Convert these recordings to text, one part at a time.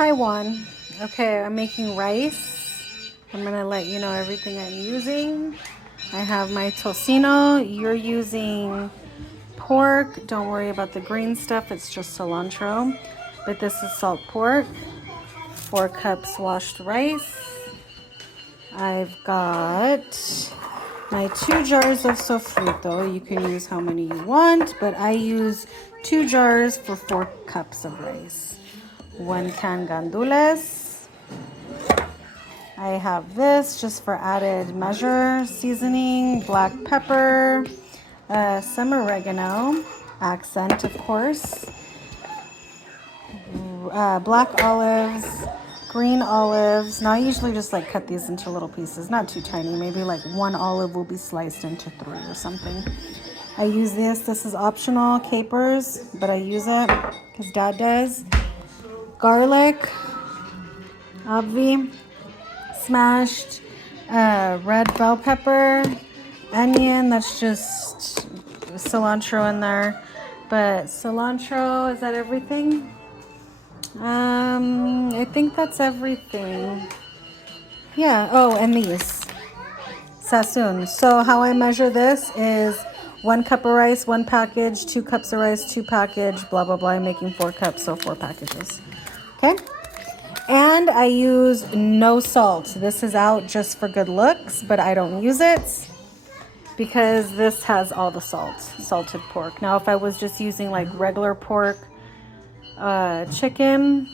Hi Juan. Okay, I'm making rice. I'm gonna let you know everything I'm using. I have my tocino. You're using pork. Don't worry about the green stuff, it's just cilantro. But this is salt pork. 4 cups washed rice. I've got my 2 jars of sofrito. You can use how many you want, but I use 2 jars for 4 cups of rice. 1 can gandules. I have this just for added measure, seasoning, black pepper, some oregano, accent of course, black olives, green olives. Now I usually just like cut these into little pieces, not too tiny, maybe like 1 olive will be sliced into 3 or something. I use this is optional, capers, but I use it because Dad does. Garlic, obvi, smashed red bell pepper, onion, that's just cilantro in there. But cilantro, is that everything? I think that's everything. Yeah, oh, and these. Sassoon. So how I measure this is 1 cup of rice, 1 package, 2 cups of rice, 2 package, blah, blah, blah. I'm making 4 cups, so 4 packages. Okay? And I use no salt. This is out just for good looks, but I don't use it because this has all the salt, salted pork. Now, if I was just using like regular pork, chicken,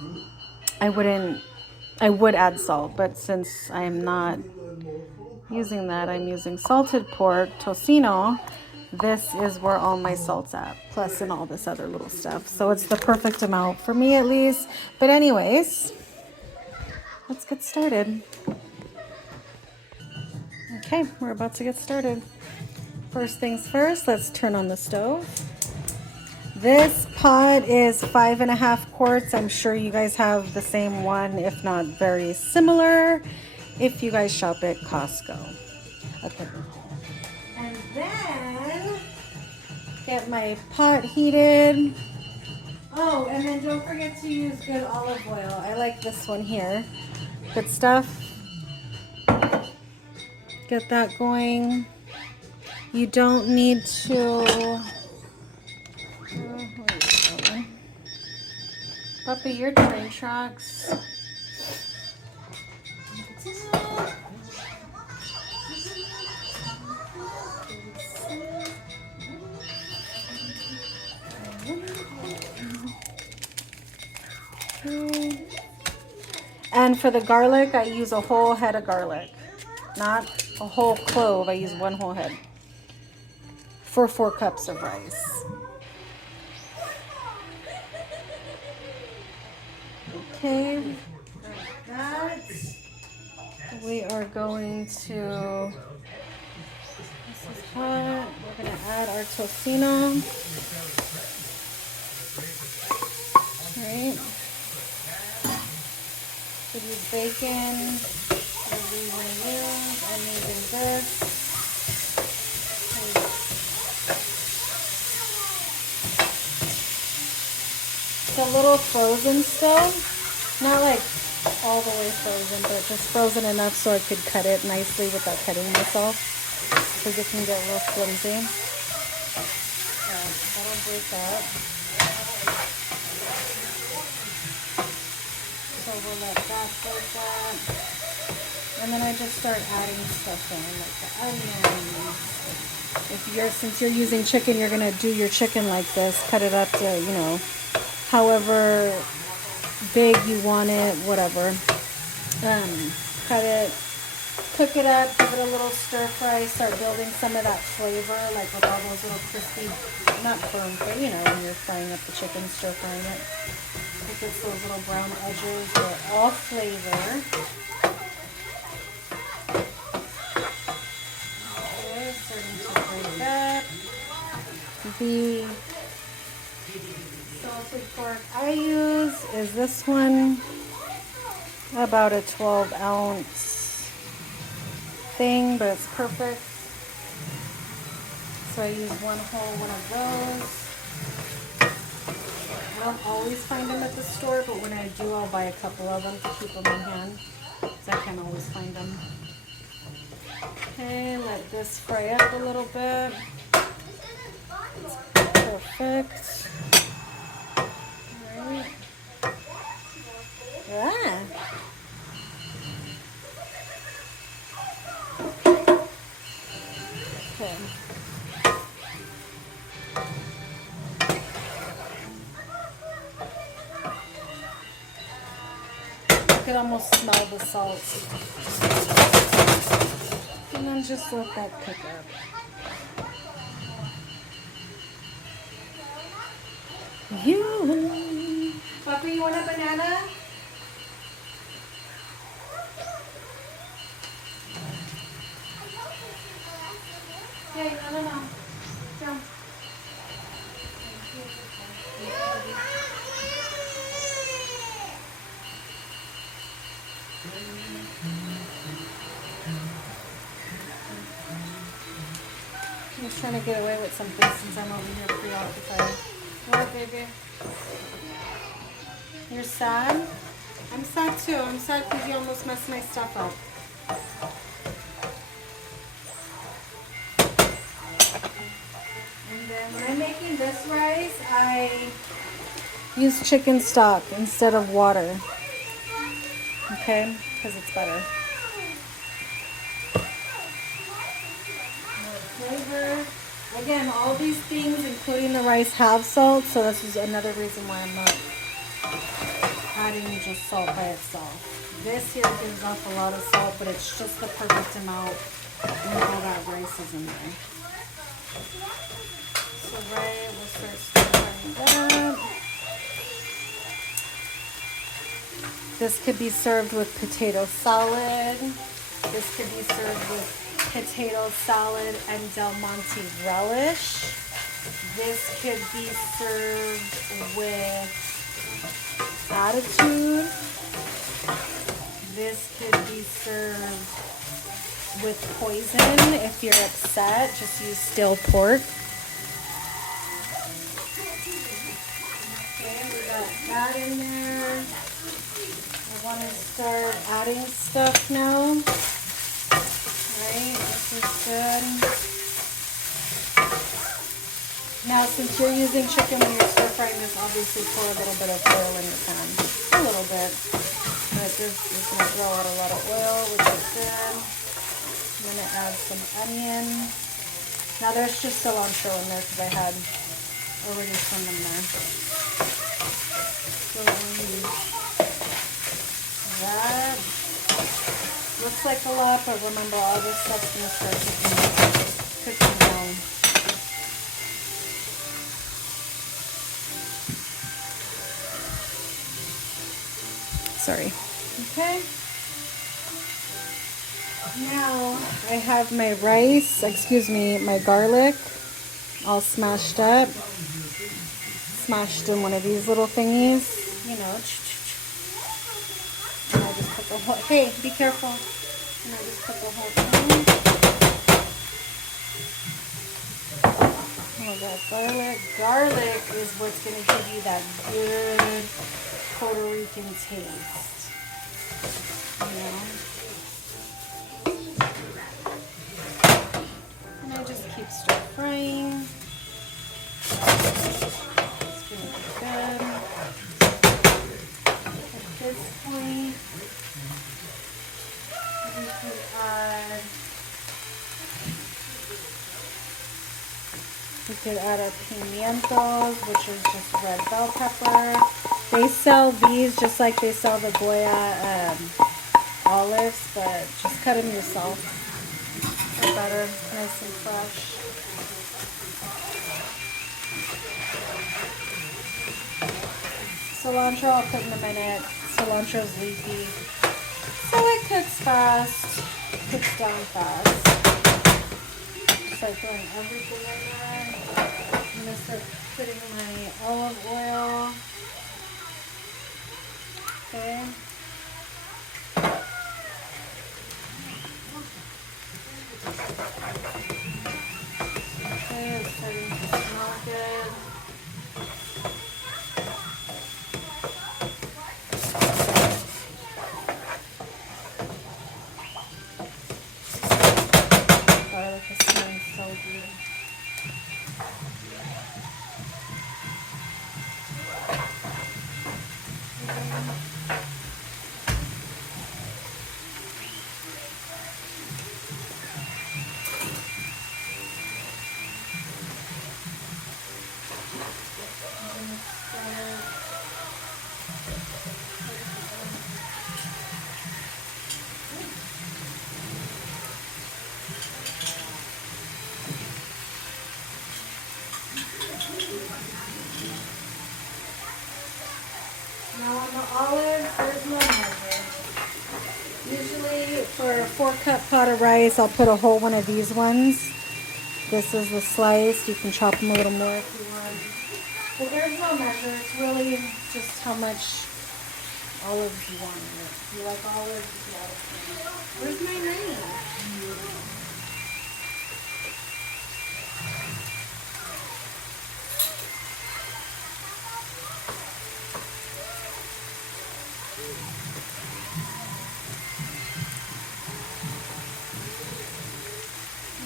I would add salt, but since I'm not using that, I'm using salted pork, tocino. This is where all my salt's at, plus in all this other little stuff. So it's the perfect amount for me at least. But anyways, let's get started. Okay, we're about to get started. First things first, let's turn on the stove. This pot is 5.5 quarts. I'm sure you guys have the same one, if not very similar, if you guys shop at Costco. Okay. And then get my pot heated. Oh, and then don't forget to use good olive oil. I like this one here. Good stuff. Get that going. You don't need to... Puppy, your train tracks. And for the garlic, I use a whole head of garlic. Not a whole clove, I use 1 whole head. For 4 cups of rice. Okay, like that. We are going to, this is hot. We're going to add our tocino. Right. Could use bacon. Whatever you want to use. I'm using this. It's a little frozen still. Not like all the way frozen, but just frozen enough so I could cut it nicely without cutting myself, because it can get real flimsy. That'll break up. So we'll let that break up. And then I just start adding stuff in, like the onions. Since you're using chicken, you're gonna do your chicken like this. Cut it up to, however big you want it, whatever. Cut it, cook it up, give it a little stir fry, start building some of that flavor, like with all those little crispy, not burnt, but when you're frying up the chicken, stir frying it. It gets those little brown edges, they're all flavor. Okay, starting to break up. The salted pork I use is this one, about a 12-ounce thing, but it's perfect. So I use 1 whole one of those. don't always find them at the store, but when I do, I'll buy a couple of them to keep them in hand, because I can't always find them. Okay, let this fry up a little bit. Perfect. All right. Yeah. Okay. You can almost smell the salt. And then just let that cook up. Puppy, you want a banana? Hey, no. Come. I'm just trying to get away with something since I'm over here preoccupied. What, baby? You're sad? I'm sad too. I'm sad because you almost messed my stuff up. And then when I'm making this rice, I use chicken stock instead of water. Okay? Because it's better. Flavor. Again, all these things, including the rice, have salt, so this is another reason why I'm not adding just salt by itself. This here gives off a lot of salt, but it's just the perfect amount when all that rice is in there. So we'll start stirring that. This could be served with potato salad. This could be served with potato salad and Del Monte relish. This could be served with attitude. This could be served with poison. If you're upset, just use stale pork. Okay, we got that in there. I want to start adding stuff now. Right, this is good. Now, since you're using chicken when you're stir frying this, obviously pour a little bit of oil in your pan. A little bit. But this is going to throw out a lot of oil, which is good. I'm going to add some onion. Now, there's just cilantro in there because I had already some in there. So we'll use that. Looks like a lot, but remember, all this stuff's going to start cooking down. Sorry. Okay. Now I have my rice, my garlic all smashed up. Smashed in one of these little thingies, you know. And I just put the whole, hey, be careful. And I just put the whole thing. Oh, that garlic. Garlic is what's going to give you that good Puerto Rican taste. You know? And I just keep stir frying. It's going to be good. At this point, we can add, our pimientos, which is just red bell pepper. They sell these just like they sell the Goya olives, but just cut them yourself. They're better, nice and fresh. Cilantro I'll put in a minute. Cilantro's leafy, so it cooks fast, cooks down fast. Start throwing everything in there. I'm going to start putting my olive oil. Okay. Okay, it's starting to smell good. Now on the olives, there's no measure. Usually for a 4-cup pot of rice, I'll put a whole one of these ones. This is the slice. You can chop them a little more if you want. But there's no measure. It's really just how much olives you want in it. If you like olives, you can add it. Where's my knife?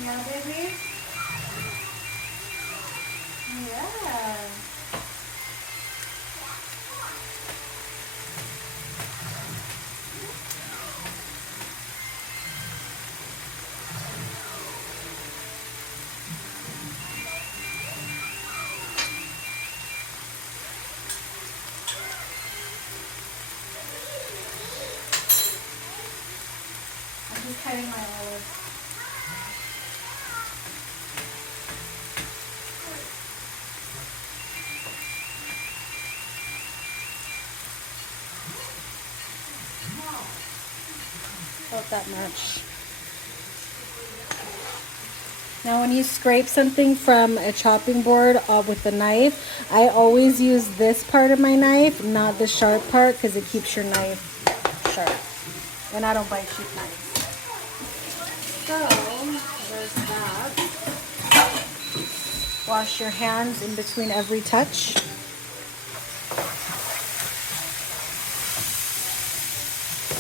Yeah, baby? Yeah. I'm just cutting my olives. About that much. Now when you scrape something from a chopping board with a knife, I always use this part of my knife, not the sharp part, because it keeps your knife sharp. And I don't buy cheap knives. So, there's that. Wash your hands in between every touch.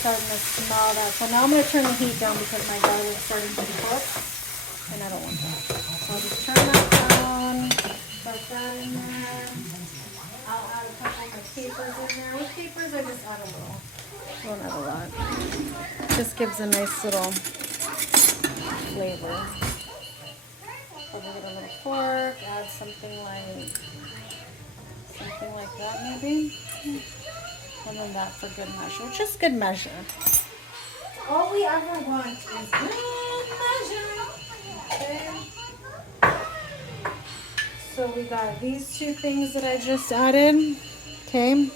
Starting to smell that. So now I'm going to turn the heat down because my garlic is starting to cook, and I don't want that. So I'll just turn that down, put that in there. I'll add a couple of my capers in there. With capers, I just add a little. Don't add a lot. Just gives a nice little flavor. Put a little pork, add something like that maybe. And then that for good measure. Just good measure. All we ever want is good measure. Okay. So we got these two things that I just added. Okay.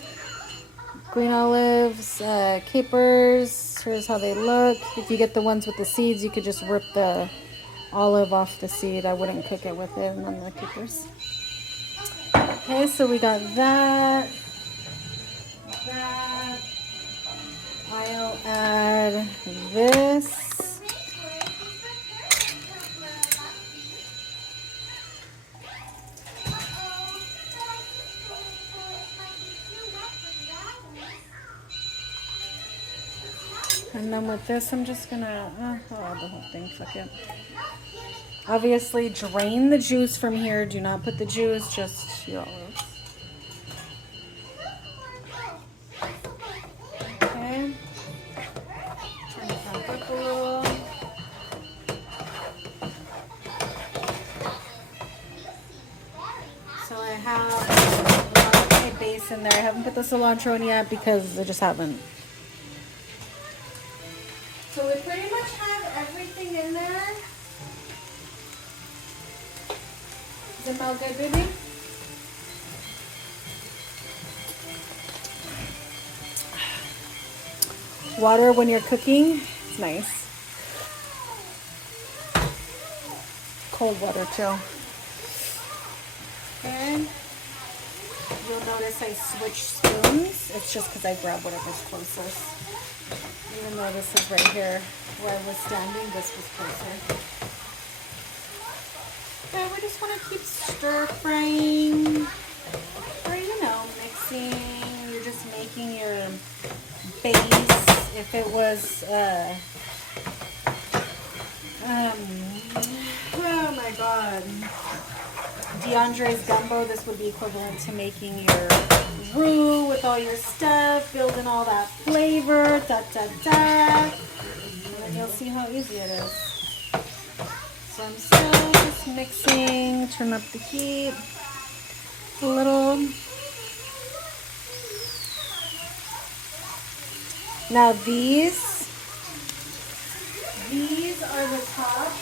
Green olives, capers. Here's how they look. If you get the ones with the seeds, you could just rip the olive off the seed. I wouldn't cook it with it, and then the capers. Okay, so we got that. I'll add this. And then with this, I'm just gonna, I'll add the whole thing, fuck it. Obviously, drain the juice from here. Do not put the juice, just your olives. Okay. Turn it back up a little. So I have my base in there. I haven't put the cilantro in yet because I just haven't. So we pretty much have everything in there. Does it smell good, baby? Water when you're cooking, it's nice. Cold water too. Okay. You'll notice I switched spoons. It's just because I grab whatever's closest. Even though this is right here where I was standing, this was closer. Okay, we just want to keep stir frying. Or, you know, mixing. You're just making your base. If it was, oh my God. DeAndre's gumbo, this would be equivalent to making your roux with all your stuff, building all that flavor, da da da. And then you'll see how easy it is. So I'm still just mixing, turn up the heat a little. Now these are the top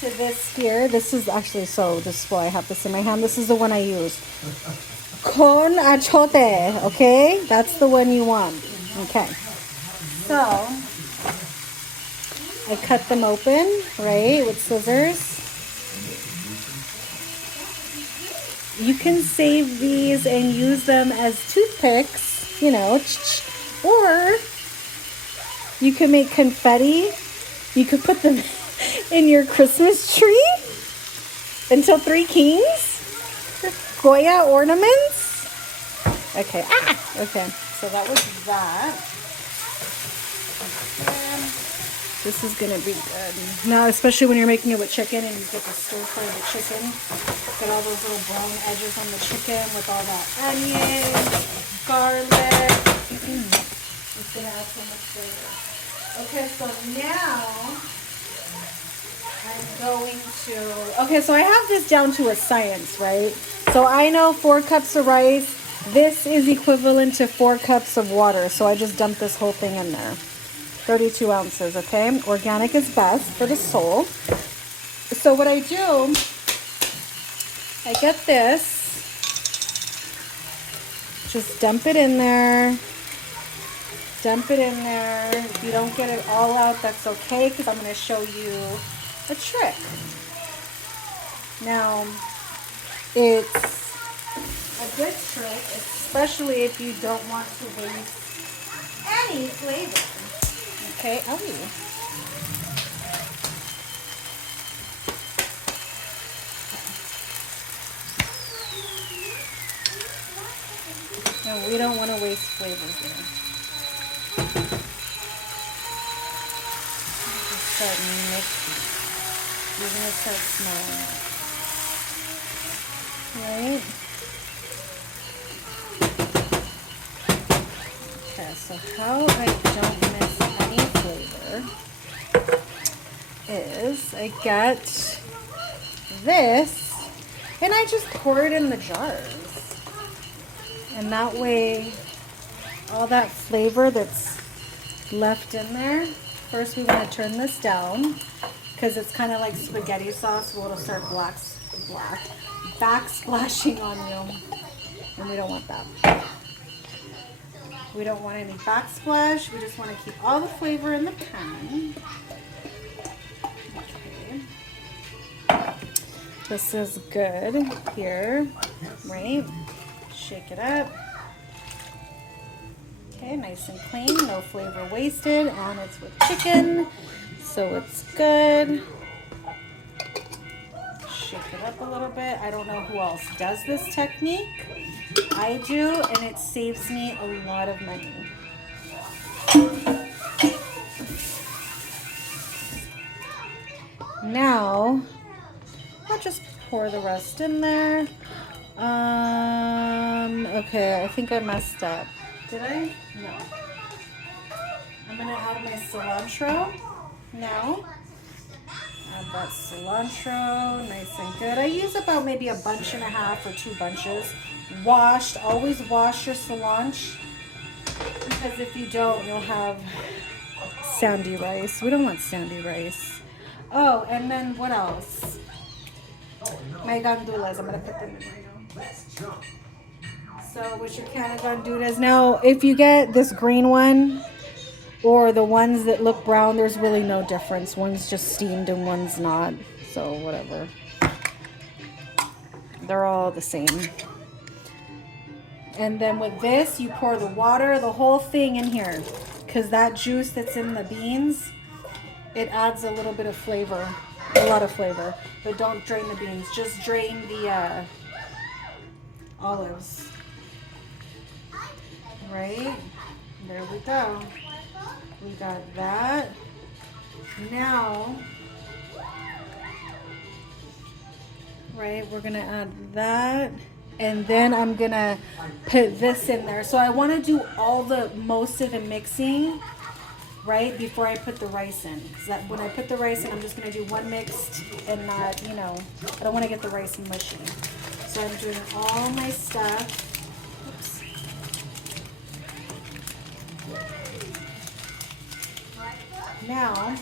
to this here. This is actually, so this is why I have this in my hand. This is the one I use. Con achote, okay? That's the one you want. Okay. So I cut them open, right, with scissors. You can save these and use them as toothpicks, you know, or you can make confetti. You could put them in your Christmas tree until 3 kings. Goya ornaments. Okay, okay, so that was that. This is gonna be good. Now, especially when you're making it with chicken and you get the stir fry of the chicken. Get all those little brown edges on the chicken with all that onion, garlic. It's gonna add so much flavor. Okay, so now I'm going to, okay, so I have this down to a science, right? So I know 4 cups of rice. This is equivalent to 4 cups of water. So I just dumped this whole thing in there. 32 ounces, okay? Organic is best for the soul. So what I do, I get this, just dump it in there. Dump it in there. If you don't get it all out, that's okay, because I'm going to show you a trick. Now, it's a good trick, especially if you don't want to waste any flavor. Okay, no, we don't want to waste flavors here. Just start mixing. You're going to start smelling it. Right? Okay, so how I don't miss any flavor is I get this and I just pour it in the jars. And that way, all that flavor that's left in there, first we want to turn this down because it's kind of like spaghetti sauce, so it'll start backsplashing on you. And we don't want that. We don't want any backsplash. We just want to keep all the flavor in the pan. Okay. This is good here, right? Shake it up. Okay, nice and clean, no flavor wasted, and it's with chicken, so it's good. Shake it up a little bit. I don't know who else does this technique. I do, and it saves me a lot of money. Now, I'll just pour the rest in there. Okay, I think I messed up. Did I? No. I'm gonna add my cilantro now. Add that cilantro, nice and good. I use about maybe 1.5 bunches or 2 bunches. Washed, always wash your cilantro, because if you don't, you'll have sandy rice. We don't want sandy rice. Oh, and then what else? My gandules, I'm gonna put them in right now. So with your can of gandules, now if you get this green one or the ones that look brown, there's really no difference. One's just steamed and one's not, so whatever. They're all the same. And then with this, you pour the water, the whole thing in here, because that juice that's in the beans, it adds a little bit of flavor, a lot of flavor. But don't drain the beans, just drain the olives. Right? There we go. We got that. Now, right? We're gonna add that, and then I'm gonna put this in there. So I want to do most of the mixing right before I put the rice in. Because when I put the rice in, I'm just gonna do one mixed and not, I don't want to get the rice mushy. So I'm doing all my stuff. Oops. Now,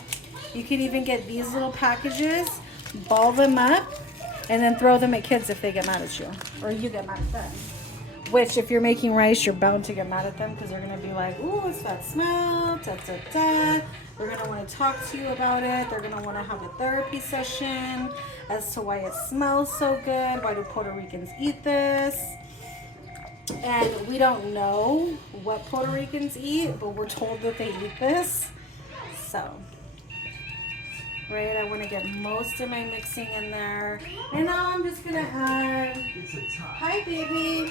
you can even get these little packages, ball them up, and then throw them at kids if they get mad at you, or you get mad at them. Which, if you're making rice, you're bound to get mad at them because they're going to be like, ooh, what's that smell? Da, da, da. They're going to want to talk to you about it. They're going to want to have a therapy session as to why it smells so good. Why do Puerto Ricans eat this? And we don't know what Puerto Ricans eat, but we're told that they eat this. So, right, I want to get most of my mixing in there. And now I'm just going to add, hi baby,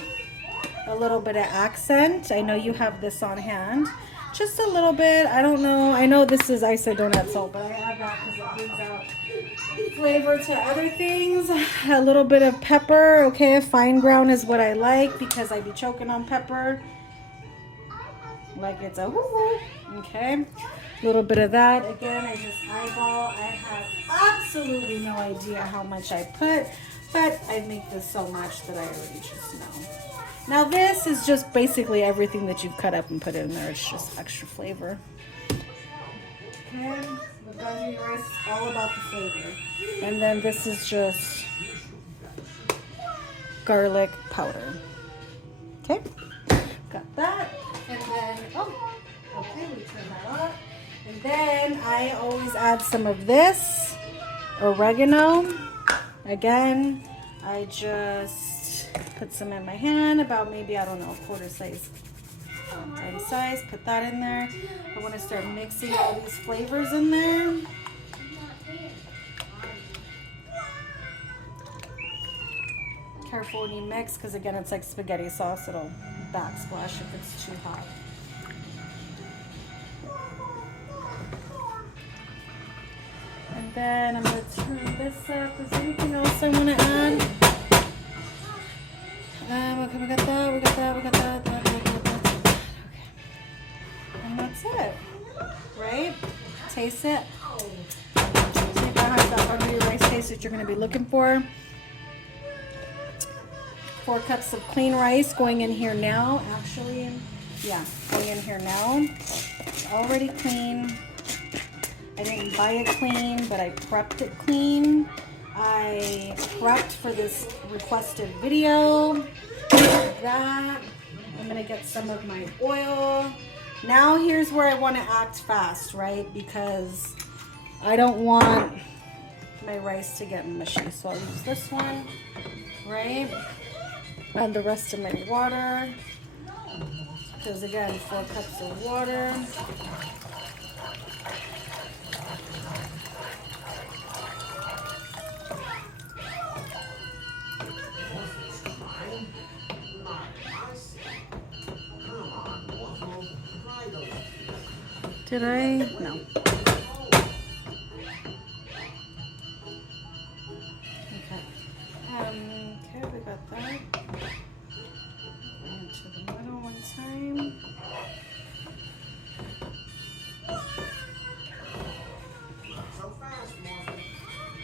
a little bit of accent. I know you have this on hand. Just a little bit. I don't know. I know this is isodonut salt, but I add that because it brings out flavor to other things. A little bit of pepper. Okay, fine ground is what I like because I be choking on pepper. Like it's a woo-woo. Okay. A little bit of that. Again, I just eyeball. I have absolutely no idea how much I put, but I make this so much that I already just know. Now this is just basically everything that you've cut up and put in there. It's just extra flavor. Okay, the Gandules rice is all about the flavor. And then this is just garlic powder. Okay, got that. And then, okay, we turn that off. And then I always add some of this oregano. Again, I just put some in my hand, about maybe, I don't know, a quarter size, put that in there. I want to start mixing all these flavors in there. Careful when you mix, because again, it's like spaghetti sauce. It'll backsplash if it's too hot. And then I'm going to turn this up. Is there anything else I want to add? Okay, we got that. Okay. And that's it. Right? Taste it. See if that has that Gandules rice taste that you're going to be looking for. 4 cups of clean rice going in here now. Actually, yeah, going in here now. It's already clean. I didn't buy it clean, but I prepped it clean. I prepped for this requested video. That. I'm going to get some of my oil. Now here's where I want to act fast, right? Because I don't want my rice to get mushy. So I'll use this one, right? Add the rest of my water. Because again, 4 cups of water. Did I? No. Okay. Okay, we got that. Into the middle one time.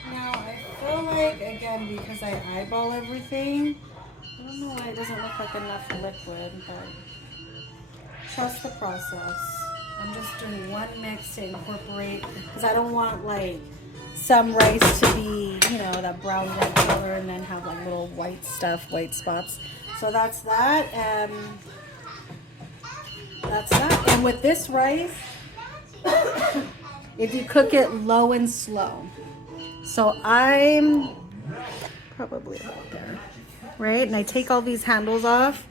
Now I feel like, again, because I eyeball everything, I don't know why it doesn't look like enough liquid, but trust the process. I'm just doing one mix to incorporate, because I don't want like some rice to be, that brown red color and then have like little white spots. So that's that. That's that. And with this rice, if you cook it low and slow. So I'm probably about there, right? And I take all these handles off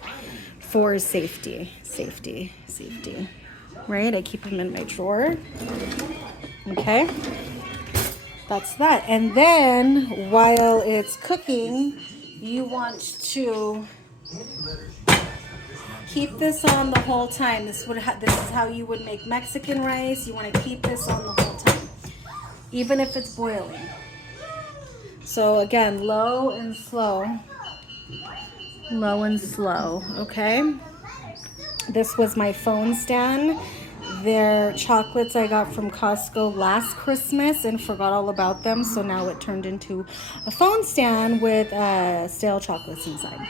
for safety. Right? I keep them in my drawer. Okay. That's that. And then while it's cooking, you want to keep this on the whole time. This is how you would make Mexican rice. You want to keep this on the whole time, even if it's boiling. So again, low and slow. Low and slow, okay? This was my phone stand. They're chocolates I got from Costco last Christmas and forgot all about them. So now it turned into a phone stand with stale chocolates inside.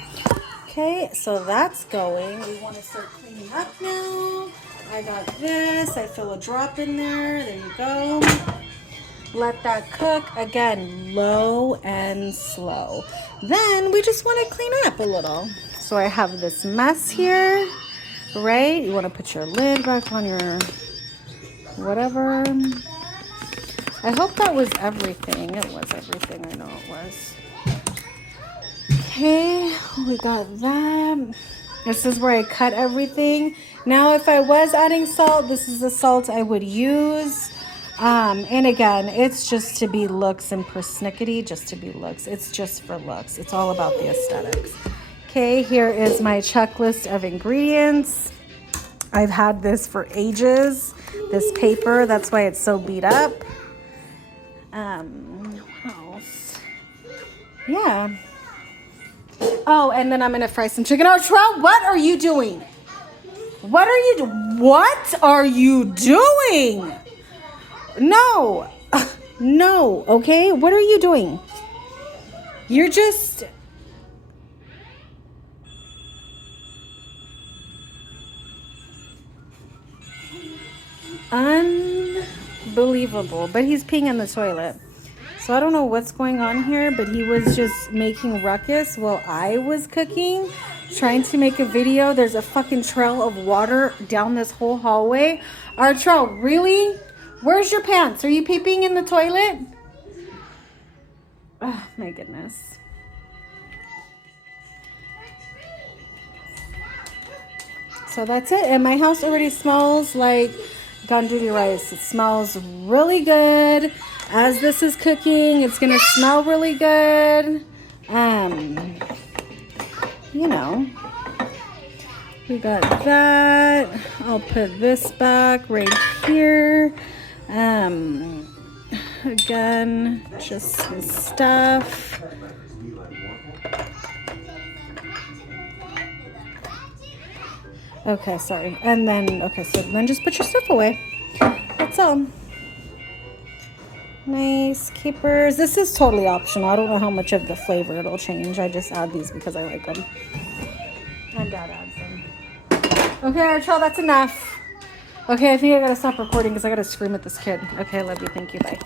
Okay, so that's going. We want to start cleaning up now. I got this. I fill a drop in there. There you go. Let that cook. Again, low and slow. Then we just want to clean up a little. So I have this mess here, right? You want to put your lid back on your whatever. I hope that was everything. It was everything. I know it was. Okay, we got that. This is where I cut everything. Now, if I was adding salt, this is the salt I would use. And again, it's just to be looks and persnickety, just to be looks. It's just for looks. It's all about the aesthetics. Okay, here is my checklist of ingredients. I've had this for ages, this paper. That's why it's so beat up. What else? Yeah. Oh, and then I'm going to fry some chicken. Artrell, what are you doing? What are you doing? No. No, okay? What are you doing? You're just... unbelievable. But he's peeing in the toilet. So I don't know what's going on here, but he was just making ruckus while I was cooking, trying to make a video. There's a fucking trail of water down this whole hallway. Artrell, really? Where's your pants? Are you peeping in the toilet? Oh, my goodness. So that's it. And my house already smells like Gandules rice. It smells really good. As this is cooking, it's going to smell really good. You know, we got that. I'll put this back right here. Again, just some stuff. Okay, sorry. And then, okay, so then just put your stuff away. That's all. Nice keepers. This is totally optional. I don't know how much of the flavor it'll change. I just add these because I like them. And Dad adds them. Okay, Archel, that's enough. Okay, I think I gotta stop recording because I gotta scream at this kid. Okay, I love you. Thank you. Bye.